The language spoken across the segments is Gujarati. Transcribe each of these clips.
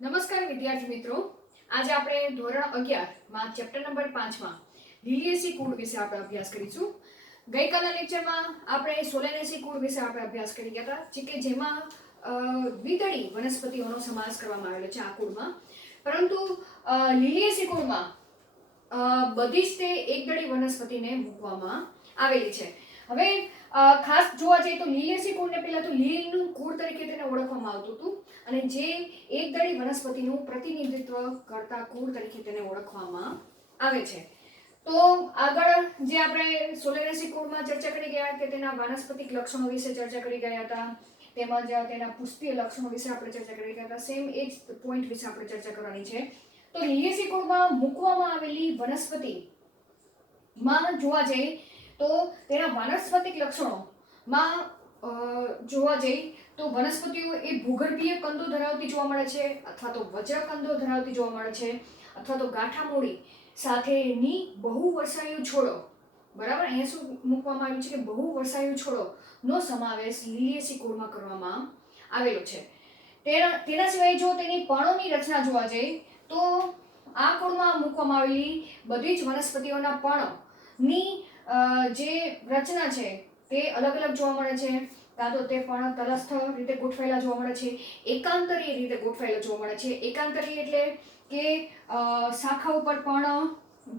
નમસ્કાર વિદ્યાર્થી મિત્રો, આજે આપણે ધોરણ 11 માં ચેપ્ટર નંબર 5 માં લિલિએસી કુળ વિશે આપણે અભ્યાસ કરીશું. ગઈકાલના લેક્ચરમાં આપણે સોલેનેસી કુળ વિશે આપણે અભ્યાસ કરી ગયા હતા, કે જેમાં દ્વિદળી વનસ્પતિઓનો સમાવેશ કરવામાં આવેલો છે આ કુળમાં. પરંતુ લિલિએસી કુળમાં બધી જ તે એકદળી વનસ્પતિને મૂકવામાં આવેલી છે. હવે ખાસ જોવા જઈએ તો લિલિએસી કુળને પહેલા તો લીલનું કુળ તરીકે તેને ઓળખવામાં આવતું હતું, અને જે એકદળી વનસ્પતિનું પ્રતિનિધિત્વ કરતા કુળ તરીકે તેને ઓળખવામાં આવે છે. તો આગળ જે આપણે સોલેનેસી કુળમાં ચર્ચા કરી ગયા કે તેના વાનસ્પતિક લક્ષણો વિશે ચર્ચા કરી ગયા હતા, તેમજ તેના પુષ્પીય લક્ષણો વિશે આપણે ચર્ચા કરી ગયા હતા. સેમ એ જ પોઈન્ટ વિશે આપણે ચર્ચા કરવાની છે. તો લિલિએસી કુળમાં મૂકવામાં આવેલી વનસ્પતિમાં જોવા જઈએ તો તેના વાનસ્પતિક લક્ષણોમાં જોવા જઈએ તો વનસ્પતિઓ એ ભૂગર્ભીય કંદો ધરાવતી જોવા મળે છે, અથવા તો વજ્રકંદો ધરાવતી જોવા મળે છે, અથવા તો ગાંઠામૂળી સાથેની બહુવર્ષાયુ છોડો. બરાબર, અહીંયા શું મૂકવામાં આવ્યું છે કે બહુવર્ષાયુ છોડોનો સમાવેશ લિલિએસી કુળમાં કરવામાં આવેલો છે. તેના સિવાય જો તેની પર્ણોની રચના જોવા જઈએ તો આ કુળમાં મૂકવામાં આવેલી બધી જ વનસ્પતિઓના પર્ણોની જે રચના છે તે અલગ અલગ જોવા મળે છે. કાં તો તે પર્ણ તલસ્થ રીતે ગોઠવાયેલા જોવા મળે છે, એકાંતરીય રીતે ગોઠવાયેલા જોવા મળે છે. એકાંતરીય એટલે કે શાખા ઉપર પર્ણ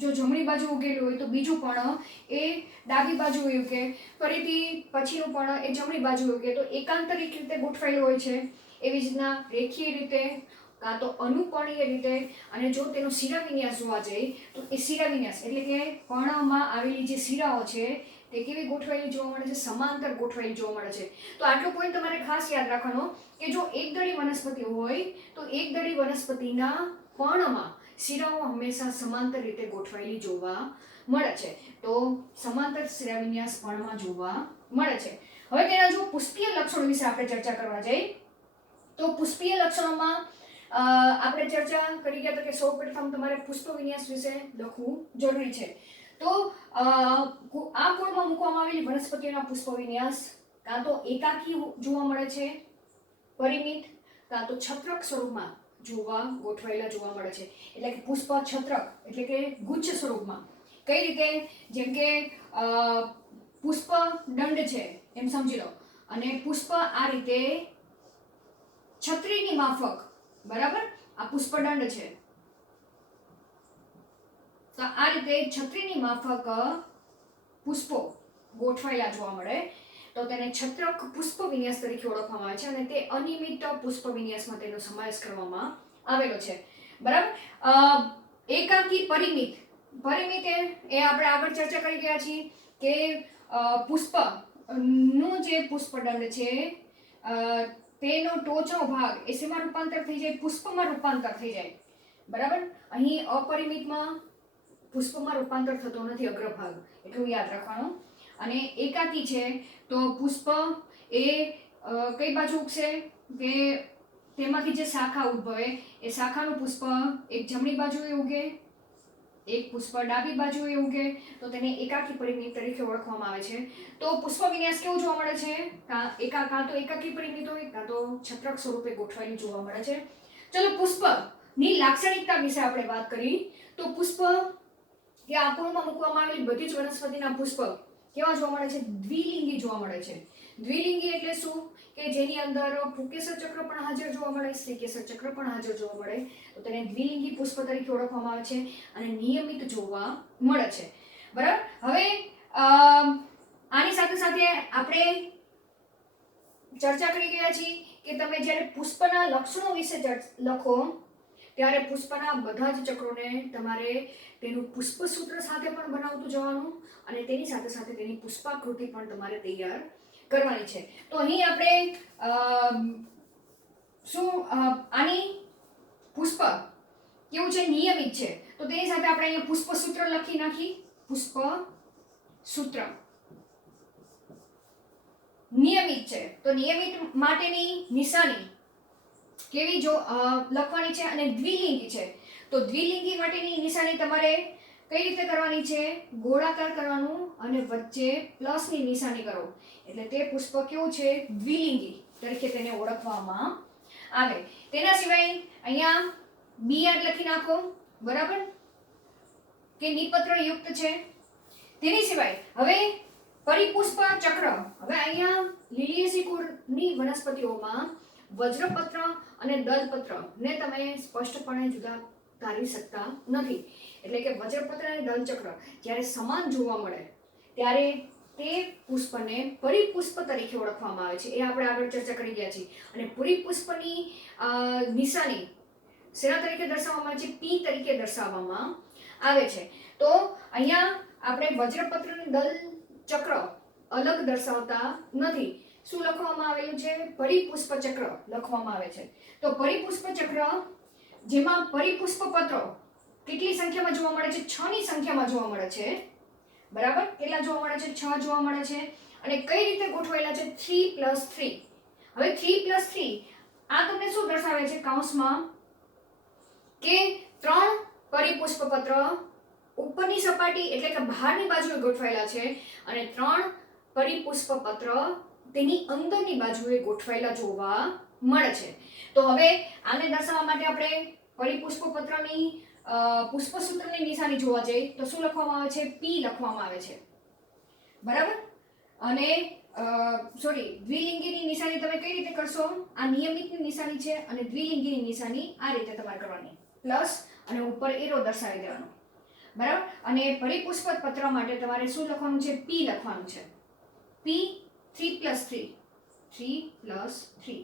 જો જમણી બાજુ ઉગેલું હોય તો બીજું પર્ણ એ ડાબી બાજુ ઉગે, ફરીથી પછીનું પર્ણ એ જમણી બાજુ ઉગે, તો એકાંતરિક રીતે ગોઠવાયેલું હોય છે. એવી જ રીતના રેખીય રીતે કાં તો અનુપર્ણીય રીતે. અને જો તેનો શિરાવિન્યાસ જોવા જઈએ તો એ શિરાવિન્યાસ એટલે કે પર્ણમાં આવેલી જે શિરાઓ છે તે કેવી ગોઠવાયેલી જોવા મળે છે? સમાંતર ગોઠવાયેલી જોવા મળે છે. તો આટલો પોઈન્ટ તમારે ખાસ યાદ રાખવાનો કે જો એકદળી વનસ્પતિ હોય તો એકદળી વનસ્પતિના પર્ણમાં શિરાઓ હંમેશા સમાંતર રીતે ગોઠવાયેલી જોવા મળે છે. તો સમાંતર શિરાવિન્યાસ પર્ણમાં જોવા મળે છે. હવે તેના જો પુષ્પીય લક્ષણો વિશે આપણે ચર્ચા કરવા જઈએ તો પુષ્પીય લક્ષણોમાં આપણે ચર્ચા કરી ગયા કે સૌપ્રથમ તમારે પુષ્પ વિન્યાસ વિશે લખવું જરૂરી છે. તો આ કુળમાં મૂકવામાં આવેલી વનસ્પતિઓના પુષ્પ વિન્યાસ કાં તો એકાકી જોવા મળે છે, પરિમિત, કાં તો છત્રક સ્વરૂપમાં ગોઠવાયેલા જોવા મળે છે. એટલે કે પુષ્પ છત્રક એટલે કે ગુચ્છ સ્વરૂપમાં. કઈ રીતે? જેમ કે પુષ્પ દંડ છે એમ સમજી લો, અને પુષ્પ આ રીતે છત્રીની માફક, બરાબર, આ પુષ્પદંડ છે તો આ રીતે છત્રીની માફક પુષ્પો ગોઠવાયેલા જોવા મળે તો તેને છત્રક પુષ્પ વિન્યાસ તરીકે ઓળખવામાં આવે છે, અને તે અનિયમિત પુષ્પ વિન્યાસમાં તેનો સમાવેશ કરવામાં આવેલો છે. બરાબર. એકાકી પરિમિત. પરિમિત એ આપણે આગળ ચર્ચા કરી ગયા છીએ કે પુષ્પનું જે પુષ્પદંડ છે તેનો ટોચનો ભાગ એ શેમાં રૂપાંતર થઈ જાય? પુષ્પમાં રૂપાંતર થઈ જાય. બરાબર. અહીં અપરિમિતમાં પુષ્પમાં રૂપાંતર થતો નથી અગ્રભાગ, એટલું યાદ રાખવાનું. અને એકાકી છે તો પુષ્પ એ કઈ બાજુ ઉગશે કે તેમાંથી જે શાખા ઉદ્ભવે એ શાખાનું પુષ્પ એક જમણી બાજુએ ઉગે, એક પુષ્પ ડાબી બાજુએ ઉગે, તો તેને એકાકી પરિમિત તરીકે ઓળખવામાં આવે છે. તો પુષ્પ વિન્યાસ કેવું જોવા મળે છે? કાં તો એકાકી પરિમિત હોય, કાં તો છત્રક સ્વરૂપે ગોઠવાયેલું જોવા મળે છે. ચલો પુષ્પની લાક્ષણિકતા વિશે આપણે વાત કરી તો પુષ્પ કે આ કુળમાં મૂકવામાં આવેલી બધી જ વનસ્પતિના પુષ્પ કેવા જોવા મળે છે? દ્વિલિંગી જોવા મળે છે. દ્વિલિંગી એટલે શું? કે જેની અંદર પુંકેસર ચક્ર પણ હાજર જોવા મળે, સ્ત્રીકેસર ચક્ર પણ હાજર જોવા મળે, તો તેને દ્વિલિંગી પુષ્પ તરીકે ઓળખવામાં આવે છે અને નિયમિત જોવા મળે છે. બરાબર. હવે આની સાથે સાથે આપણે ચર્ચા કરી ગયા છીએ કે તમે જ્યારે પુષ્પના લક્ષણો વિશે લખો ત્યારે પુષ્પના બધા જ ચક્રોને તમારે તેનું પુષ્પસૂત્ર સાથે પણ બનાવતું જવાનું, અને તેની સાથે સાથે તેની પુષ્પાકૃતિ પણ તમારે તૈયાર કરવાની છે. તો અહીં આપણે આની પુષ્પ કેવું છે? નિયમિત છે. તો તેની સાથે આપણે અહીંયા પુષ્પસૂત્ર લખી નાખી. પુષ્પસૂત્ર નિયમિત છે તો નિયમિત માટેની નિશાની કેવી લખવાની છે? અને દ્વિલિંગી છે તો દ્વિલિંગી માટેની નિશાની તમારે કઈ રીતે કરવાની છે? ગોળાકાર કરવાનું અને વચ્ચે પ્લસની નિશાની કરો એટલે તે પુષ્પ કેવું છે? દ્વિલિંગી તરીકે તેને ઓળખવામાં આવે. તેના સિવાય અહીંયા BR લખી નાખો, બરાબર, કે નિપત્ર યુક્ત છે. તેની સિવાય હવે પરિપુષ્પ ચક્ર. હવે અહીંયા લીલિયેસી કુળની વનસ્પતિઓમાં વજ્રપત્ર અને દલપત્ર ને તમે સ્પષ્ટપણે જુદા તારવી શકતા નથી. એટલે કે વજ્રપત્ર અને દલચક્ર જ્યારે સમાન જોવા મળે ત્યારે તે પુષ્પને પરિપુષ્પ તરીકે ઓળખવામાં આવે છે. એ આપણે આગળ ચર્ચા કરી ગયા છીએ. અને પરિપુષ્પની નિશાની શેના તરીકે દર્શાવવામાં આવે છે? P તરીકે દર્શાવવામાં આવે છે. તો અહીંયા આપણે વજ્રપત્ર અને દલચક્ર અલગ દર્શાવતા નથી. શું લખવામાં આવેલું છે? પરિપુષ્પ ચક્ર લખવામાં આવે છે. તો પરિપુષ્પ ચક્ર જેમાં પરિપુષ્પ પત્રો કેટલી સંખ્યામાં જોવા મળે છે? 6 ની સંખ્યામાં જોવા મળે છે, બરાબર. કેટલા જોવા મળે છે? 6 જોવા મળે છે. અને કઈ રીતે ગોઠવાયેલા છે? 3+3. હવે 3+3 આ તમને શું દર્શાવે છે કૌંસમાં? કે 3 પરિપુષ્પ પત્ર ઉપરની સપાટી એટલે કે બહારની બાજુએ ગોઠવાયેલા છે અને 3 પરિપુષ્પ પત્ર તેની અંદરની બાજુએ ગોઠવાયેલા જોવા મળે છે. તો હવે આને દર્શાવવા માટે આપણે પરિપુષ્પ પત્રની પુષ્પસૂત્રની નિશાની જોવા જઈએ તો શું લખવામાં આવે છે? P લખવામાં આવે છે, બરાબર. અને દ્વિલિંગીની નિશાની તમે કઈ રીતે કરશો? આ નિયમિતની નિશાની છે અને દ્વિલિંગીની નિશાની આ રીતે તમારે કરવાની, પ્લસ અને ઉપર એરો દર્શાવી દેવાનો, બરાબર. અને પરિપુષ્પ પત્ર માટે તમારે શું લખવાનું છે? P લખવાનું છે. P 3+3 3+3,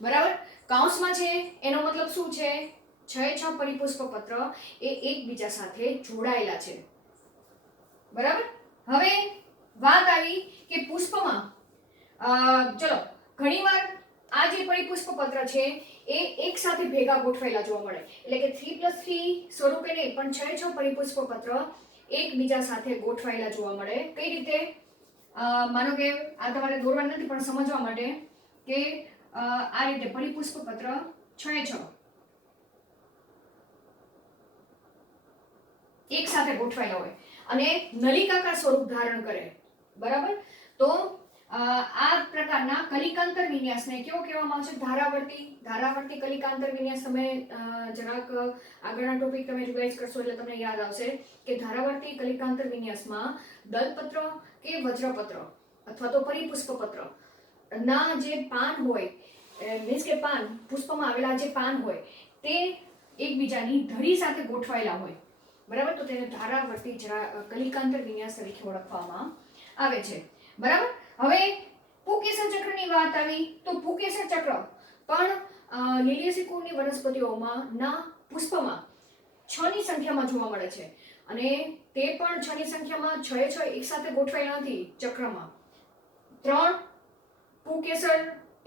બરાબર. કૌંસમાં છે એનો મતલબ શું છે? 6 પરિપુષ્પ પત્ર એ એકબીજા સાથે જોડાયેલા છે, બરાબર. હવે વાત આવી કે પુષ્પમાં ચલો ઘણીવાર આ જે પરિપુષ્પ પત્ર છે એ એક સાથે ભેગા ગોઠવાયેલા જોવા મળે. એટલે કે 3+3 સ્વરૂપે નહીં પણ 6 પરિપુષ્પ પત્ર એકબીજા સાથે ગોઠવાયેલા જોવા મળે. કઈ રીતે? માનો કે આ તમારે દોરવાનું નથી પણ સમજવા માટે કે આ રીતે પરિપુષ્પ પત્ર 6 એક સાથે ગોઠવાયેલા હોય અને નલિકાકાર સ્વરૂપ ધારણ કરે, બરાબર. તો આ પ્રકારના કલિકાંતર વિન્યાસને કેવો કહેવામાં આવે છે? ધારાવર્તી કલિકાંતર વિન્યાસ. તમે જરાક આગળના ટોપિક તમે રિવાઇઝ કરશો એટલે તમને યાદ આવશે કે ધારાવર્તી કલિકાંતર વિન્યાસમાં દલપત્ર કે વજ્રપત્ર અથવા તો પરિપુષ્પ પત્ર ના જે પાન હોય, મીન્સ કે પાન પુષ્પમાં આવેલા જે પાન હોય તે એકબીજાની ધરી સાથે ગોઠવાયેલા હોય, બરાબર. તો તેને ધારાવર્તી કલિકાંતર વિન્યાસ તરીકે ઓળખવામાં આવે છે, બરાબર. હવે પુંકેસર ચક્રની વાત આવી તો પુંકેસર ચક્ર પણ લીલિયેસી કુળની વનસ્પતિઓમાં ના પુષ્પમાં 6 ની સંખ્યામાં જોવા મળે છે અને તે પણ 6 ની સંખ્યામાં 6 એક સાથે ગોઠવાયેલા નથી ચક્રમાં. 3 પુંકેસર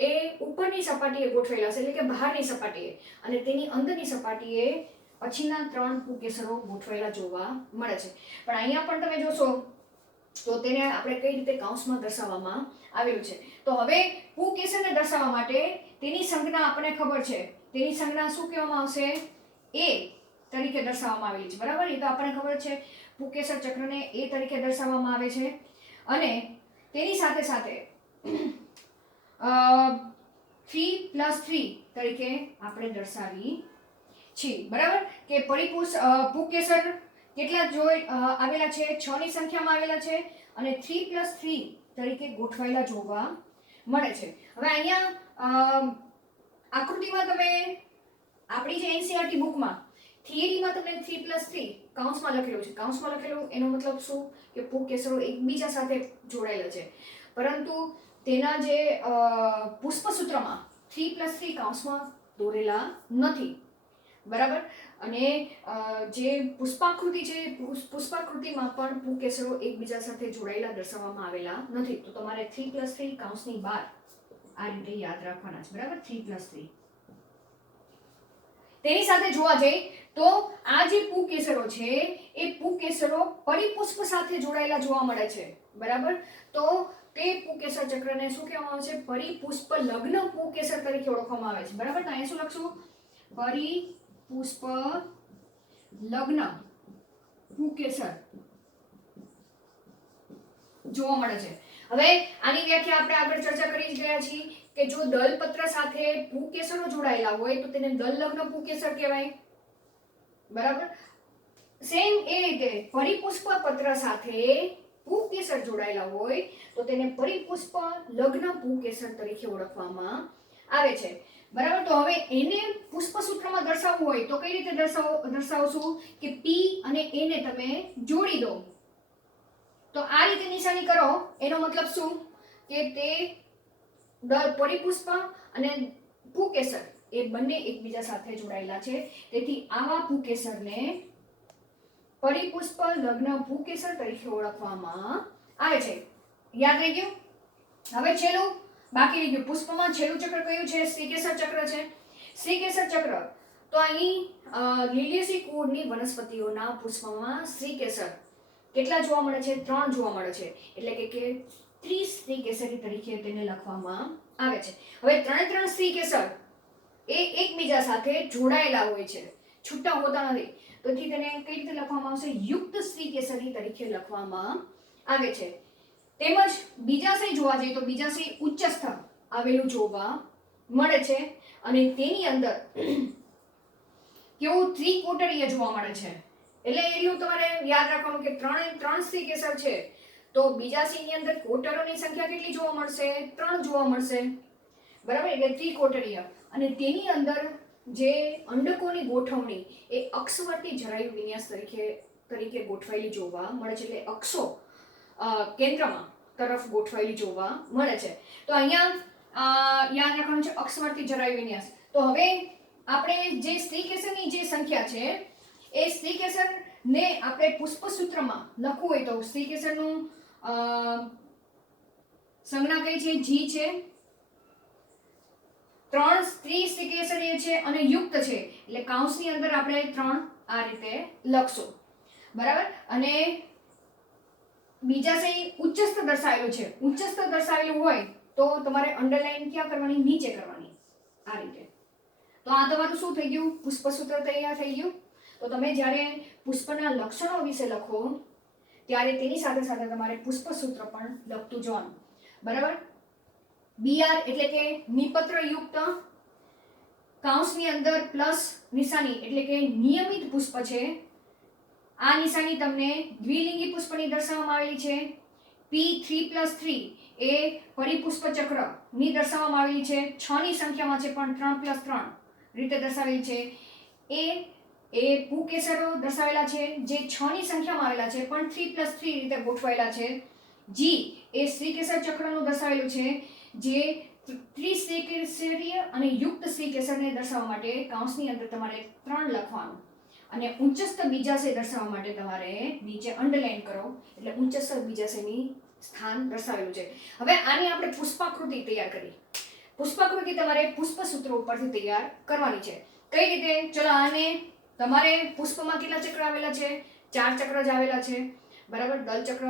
એ ઉપરની સપાટીએ ગોઠવાયેલા છે એટલે કે બહારની સપાટીએ, અને તેની અંદરની સપાટીએ પછીના 3 પુંકેસરો ગોઠવાયેલા જોવા મળે છે. પણ અહીંયા પણ તમે જોશો તો તેને આપણે કઈ રીતે કૌંસમાં દર્શાવવામાં આવેલું છે. તો હવે પુંકેસરને દર્શાવવા માટે તેની સંજ્ઞા આપણને ખબર છે. તેની સંજ્ઞા શું કહેવામાં આવશે? A તરીકે દર્શાવવામાં આવેલી છે, બરાબર. એ તો આપણને ખબર છે. પુંકેસર ચક્રને A તરીકે દર્શાવવામાં આવે છે અને તેની સાથે સાથે 3+3 તરીકે આપણે દર્શાવી છીએ, બરાબર. કે પુંકેસર કેટલા આવેલા છે? 6 ની સંખ્યામાં આવેલા છે અને 3+3 તરીકે ગોઠવાયેલા જોવા મળે છે. હવે અહીંયા આકૃતિમાં તમે આપણી જે NCERT બુકમાં થિયરીમાં તમને 3+3 કૌંસમાં લખેલું છે. કૌંસમાં લખેલું એનો મતલબ શું? કે પુંકેસરો એકબીજા સાથે જોડાયેલા છે, પરંતુ તેના જે પુષ્પસૂત્રમાં 3+3 કૌંસમાં દોરેલા નથી, બરાબર. અને જે પુષ્પાકૃતિ છે પુષ્પાકૃતિમાં પણ પુંકેસરો એકબીજા સાથે જોડાયેલા દર્શાવવામાં આવેલા નથી. તો તમારે 3+3 કૌંસની બહાર આ રીતે યાદ રાખવાના છે, બરાબર. 3+3. તેની સાથે જોવા જઈએ તો આ જે પુંકેસરો છે એ પુંકેસરો પરિપુષ્પ સાથે જોડાયેલા જોવા મળે છે, બરાબર. તો તે પુંકેસર ચક્રને શું કહેવામાં આવે છે? પરિપુષ્પ લગ્ન પુંકેસર તરીકે ઓળખવામાં આવે છે, બરાબર. તો અહીંયા શું લખશું? પરિપુષ્પ લગ્ન પુંકેસર જોવા મળે છે. હવે આની વ્યાખ્યા આપણે આગળ ચર્ચા કરી જ ગયા છીએ કે જો દલપત્ર સાથે પુકેસરો જોડાયેલા હોય તો તેને દલલગ્ન પુકેસર કહેવાય. બરાબર. સેમ એ રીતે પરિપુષ્પ પત્ર સાથે પુકેસર જોડાયેલા હોય તો તેને પરિપુષ્પ લગ્ન પુકેસર તરીકે ઓળખવામાં આવે છે. બરાબર. તો હવે એને પુષ્પસૂત્રમાં દર્શાવવું હોય તો કઈ રીતે દર્શાવશું કે પી અને એ ને તમે જોડી દો. તો આ રીતે નિશાની કરો એનો મતલબ શું કે તે પરિપુષ્પ અને પુકેસર એ બંને એકબીજા સાથે જોડાયેલા છે. તેથી આવા પુકેસરને પરિપુષ્પ લગ્ન પુકેસર તરીકે ઓળખવામાં આવે છે. યાદ રહી ગયું? હવે છેલ્લું બાકી રહી ગયું. પુષ્પમાં છેલ્લું ચક્ર કયું છે? શ્રીકેસર ચક્ર છે. શ્રીકેસર ચક્ર તો અહીં લીલિયેસી કુળની વનસ્પતિઓના પુષ્પમાં શ્રીકેસર કેટલા જોવા મળે છે? 3 જોવા મળે છે. એટલે કે 30 શ્રીકેસરી તરીકે તેને લખવામાં આવે છે. હવે 3 શ્રીકેસર એ એકબીજા સાથે જોડાયેલા હોય છે, છૂટા હોતા નથી. તેથી તેને કઈ રીતે લખવામાં આવશે? યુક્ત શ્રીકેસરી તરીકે લખવામાં આવે છે. તેમજ બીજાશય જોવા જઈએ તો બીજાશય ઉચ્ચસ્થ આવેલું જોવા મળે છે અને તેની અંદર કેવું ત્રિકોટરીય જોવા મળે છે. એટલે એટલું તમારે યાદ રાખવાનું કે 3 શ્રીકેસર છે તો બીજાશયની અંદર કોટરોની સંખ્યા કેટલી જોવા મળશે? 3 જોવા મળશે. બરાબર. એટલે ત્રિકોટરીય અને તેની અંદર જે અંડકોની ગોઠવણી એ અક્ષવર્તી જરાયુ વિન્યાસ તરીકે ગોઠવાયેલી જોવા મળે છે. એટલે અક્ષો કેન્દ્રમાં તરફ ગોઠવાયેલી જોવા મળે છે. તો અહીંયા યાદ રાખવાનું છે અક્ષવર્તી જરાયુ વિન્યાસ. તો હવે આપણે જે સ્ત્રીકેસરની જે સંખ્યા છે એ સ્ત્રીકેસરને આપણે પુષ્પસૂત્રમાં લખવું હોય તો સ્ત્રીકેસરનું સંજ્ઞા કઈ છે? જી છે. 3 સ્ત્રી શ્રીકેસરીય છે અને યુક્ત છે એટલે કૌંસની અંદર આપણે 3 આ રીતે લખશું. બરાબર. અને બીજાશય ઉચ્ચસ્થ દર્શાવેલું છે. ઉચ્ચસ્થ દર્શાવેલું હોય તો તમારે અંડરલાઈન ક્યાં કરવાની? નીચે કરવાની. આ રીતે. તો આ તમારું શું થઈ ગયું? પુષ્પસૂત્ર તૈયાર થઈ ગયું. તો તમે જ્યારે પુષ્પના લક્ષણો વિશે લખો ત્યારે તેની સાથે સાથે તમારે પુષ્પસૂત્ર પણ લખતું જવાનું. બરાબર. બીઆર એટલે કે નિપત્ર યુક્ત, કૌંસની અંદર પ્લસ નિશાની એટલે કે નિયમિત પુષ્પ છે. આ નિશાની તમને દ્વિલિંગી પુષ્પની દર્શાવવામાં આવેલી છે. P3+3 એ પરિપુષ્પ ચક્રની દર્શાવવામાં આવેલી છે. 6 ની સંખ્યામાં છે પણ 3+3 રીતે દર્શાવેલી છે. એ પુકેસરો દર્શાવેલા છે જે 6 ની સંખ્યામાં આવેલા છે પણ 3+3 રીતે ગોઠવાયેલા છે. જી એ શ્રીકેસર ચક્રનું દર્શાવેલું છે જે ત્રિશ્રીકેસરીય અને યુક્ત શ્રીકેસરને દર્શાવવા માટે કૌંસની અંદર તમારે 3 લખવાનું અને ઉચ્ચસ્થ બીજાશય દર્શાવવા માટે તમારે નીચે અંડરલાઈન કરો એટલે ઉચ્ચસ્થ બીજાશયની સ્થાન દર્શાવેલું છે. હવે આની આપણે પુષ્પાકૃતિ તૈયાર કરી. પુષ્પાકૃતિ તમારે પુષ્પસૂત્ર ઉપરથી તૈયાર કરવાની છે. કઈ રીતે? ચલો આને તમારે પુષ્પમાં કેટલા ચક્ર આવેલા છે? 4 ચક્ર જ આવેલા છે. બરાબર. દલ ચક્ર,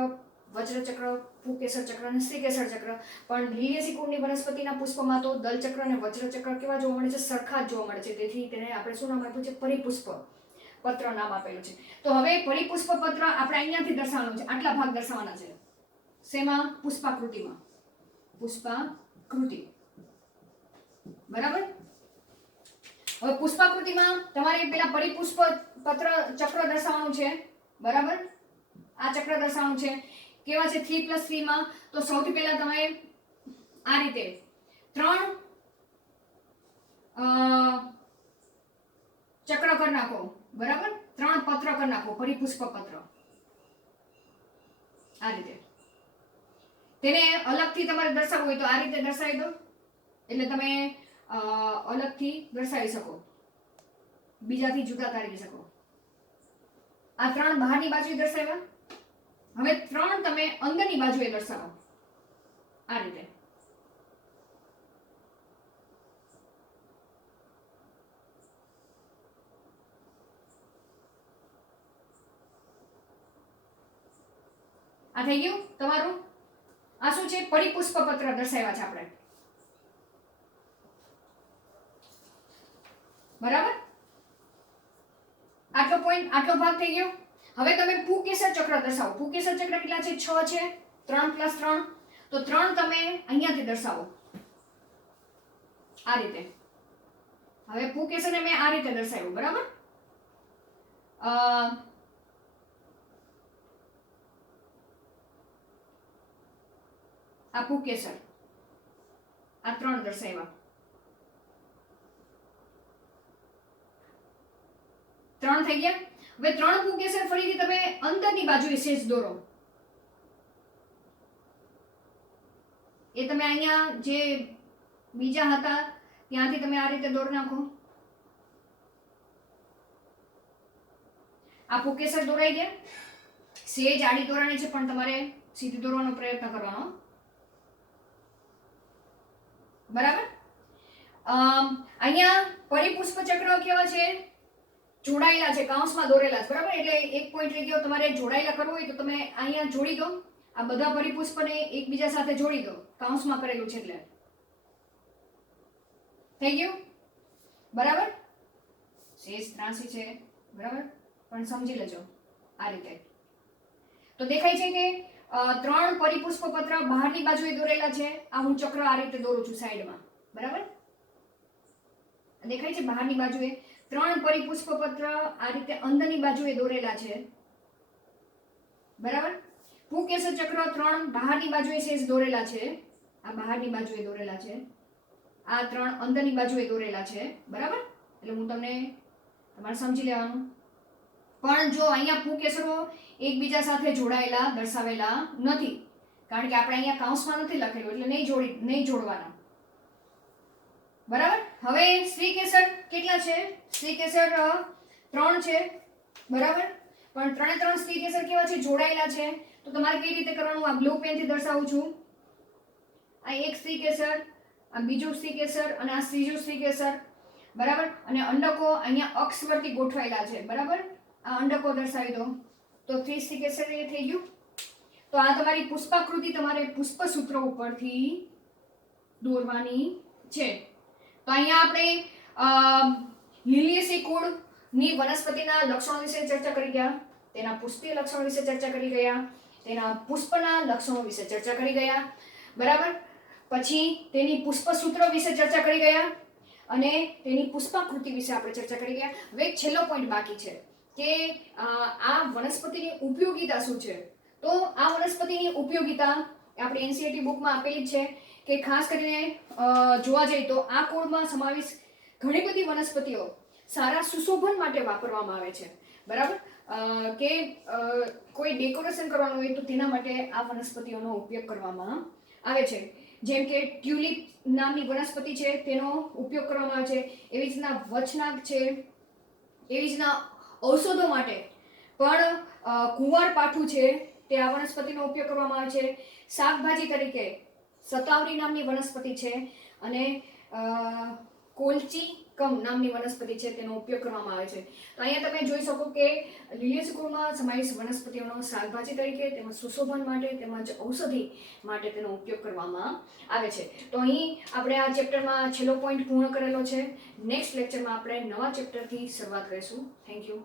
વજ્ર ચક્ર, પુકેસર ચક્ર અને શ્રીકેસર ચક્ર. પણ લીલિયેસી કુળની વનસ્પતિના પુષ્પમાં તો દલ ચક્ર અને વજ્ર ચક્ર કેવા જોવા મળે છે? સરખા જ જોવા મળે છે. તેથી તેને આપણે શું નામ આપ્યું છે? પરિપુષ્પ પત્ર નામ આપેલું છે. તો હવે પરિપુષ્પ પત્ર આપણે અહીંયાથી દર્શાવવાનું છે. આટલા ભાગ દર્શાવવાના છે. શેમાં? પુષ્પાકૃતિમાં. પુષ્પાકૃતિ. બરાબર. હવે પુષ્પાકૃતિમાં તમારે પેલા પરિપુષ્પ પત્ર ચક્ર દર્શાવવાનું છે. બરાબર. આ ચક્ર દર્શાવવાનું છે. કેવા છે? 3+3 માં. તો સૌથી પહેલા તમે આ રીતે 3 ચક્ર કરી નાખો. બરાબર. 3 પત્ર કરી નાખો. પરિપુષ્પ પત્ર આ રીતે. તેને અલગથી તમારે દર્શાવવું હોય તો આ રીતે દર્શાવી દો એટલે તમે અલગથી દર્શાવી શકો, બીજાથી જુદા તારવી શકો. આ 3 બહારની બાજુએ દર્શાવ્યા. હવે 3 તમે અંદરની બાજુએ દર્શાવો આ રીતે. આ થઈ ગયું તમારું. આ શું છે? પરિપુષ્પ પત્ર દર્શાવ્યા છે આપણે. બરાબર. આટલો પોઈન્ટ, આટલો ભાગ થઈ ગયો. હવે તમે પુકેસર ચક્ર દર્શાવો. પુકેસર ચક્ર કેટલા છે? 6 છે. 3+3 તો 3 તમે અહીંયાથી દર્શાવો. આ રીતે. હવે પુંકેસરને મેં આ રીતે દર્શાવ્યું, બરાબર. આ પુંકેસર, આ 3 દર્શાવ્યા. 3 થઈ ગયા. હવે 3 પુંકેસર ફરીથી તમે અંદરની બાજુએ સેજ દોરો. એ તમે અહીંયા જે બીજા હતા ત્યાંથી તમે આ રીતે દોરી નાખો. આ પુંકેસર દોરાઈ ગયા. સેજ આડી દોરાણી છે પણ તમારે સીધી દોરવાનો પ્રયત્ન કરવાનો, બરાબર. અહીંયા પરિપુષ્પ ચક્ર કેવા છે? જોડાયેલા છે, કૌંસમાં દોરેલા છે, બરાબર. એટલે એક પોઈન્ટ રહી ગયો. તમારે જોડાયેલા કરવું હોય તો તમે અહીંયા જોડી દો. આ બધા પરિપુષ્પને એકબીજા સાથે જોડી દો, કૌંસમાં કરેલું છે એટલે. થઈ ગયું, બરાબર. શેષ ત્રાસી છે, બરાબર, પણ સમજી લેજો આ રીતે. તો દેખાય છે કે 3 પરિપુષ્પ પત્ર બહારની બાજુએ દોરેલા છે. આ હું ચક્ર આ રીતે દોરું છું સાઈડમાં, બરાબર. દેખાય છે બહારની બાજુએ 3 પરિપુષ્પ પત્ર આ રીતે અંદરની બાજુએ દોરેલા છે, બરાબર. પુંકેસર ચક્ર 3 બહારની બાજુએ સેજ દોરેલા છે. આ બહારની બાજુએ દોરેલા છે, આ 3 અંદરની બાજુએ દોરેલા છે, બરાબર. એટલે હું તમને તમારે સમજી લેવાનું. પણ જો અહીંયા પુંકેસરો એકબીજા સાથે જોડાયેલા દર્શાવેલા નથી, કારણ કે આપણે અહીંયા કૌંસમાં નથી લખેલું એટલે નહીં જોડવાના, બરાબર. હવે શ્રીકેસર કેટલા છે? શ્રીકેસર 3 છે, બરાબર. પણ 3 શ્રીકેસર કેવા છે? જોડાયેલા છે. તો તમારે કઈ રીતે કરવાનું? આ બ્લુ પેનથી દર્શાવું છું. આ એક શ્રીકેસર, આ બીજું શ્રીકેસર અને આ ત્રીજું શ્રીકેસર, બરાબર. અને અંડકો અહીંયા અક્ષ પરથી ગોઠવાયેલા છે, બરાબર. આ અંડકો દર્શાવી દો. તો 3 શ્રીકેસર એ થઈ ગયું. તો આ તમારી પુષ્પાકૃતિ તમારે પુષ્પસૂત્ર ઉપરથી દોરવાની છે. તો અહીંયા આપણે લિલિએસી કુળની વનસ્પતિના લક્ષણો વિશે ચર્ચા કરી ગયા, તેના પુષ્પીય લક્ષણો વિશે ચર્ચા કરી ગયા, તેના પુષ્પના લક્ષણો વિશે ચર્ચા કરી ગયા, બરાબર. પછી તેની પુષ્પસૂત્ર વિશે ચર્ચા કરી ગયા અને તેની પુષ્પાકૃતિ વિશે આપણે ચર્ચા કરી ગયા. હવે એક છેલ્લો પોઈન્ટ બાકી છે કે આ વનસ્પતિની ઉપયોગિતા શું છે. તો આ વનસ્પતિની ઉપયોગિતા આપણી એનસીઈઆરટી બુકમાં આપેલી જ છે કે ખાસ કરીને જોવા જઈએ તો આ કુળમાં સમાવેશ ઘણી બધી વનસ્પતિઓ સારા સુશોભન માટે વાપરવામાં આવે છે, બરાબર. કે કોઈ ડેકોરેશન કરવાનું હોય તો તેના માટે આ વનસ્પતિઓનો ઉપયોગ કરવામાં આવે છે. જેમ કે ટ્યુલિપ નામની વનસ્પતિ છે, તેનો ઉપયોગ કરવામાં આવે છે. એવી રીતના વચનાગ છે, એવી રીતના ઔષધો માટે પણ કુંવાર પાઠું છે, તે આ વનસ્પતિનો ઉપયોગ કરવામાં આવે છે. શાકભાજી તરીકે સતાવરી નામની વનસ્પતિ છે અને કોલચી નામની વનસ્પતિ છે, તેનો ઉપયોગ કરવામાં આવે છે. તો અહીંયા તમે જોઈ શકો કે લિલિએસી કુળમાં સમાવેશ વનસ્પતિઓનો શાકભાજી તરીકે તેમજ સુશોભન માટે તેમજ ઔષધિ માટે તેનો ઉપયોગ કરવામાં આવે છે. તો અહીં આપણે આ ચેપ્ટરમાં છેલ્લો પોઈન્ટ પૂર્ણ કરેલો છે. નેક્સ્ટ લેક્ચરમાં આપણે નવા ચેપ્ટરથી શરૂઆત કરીશું. Thank you.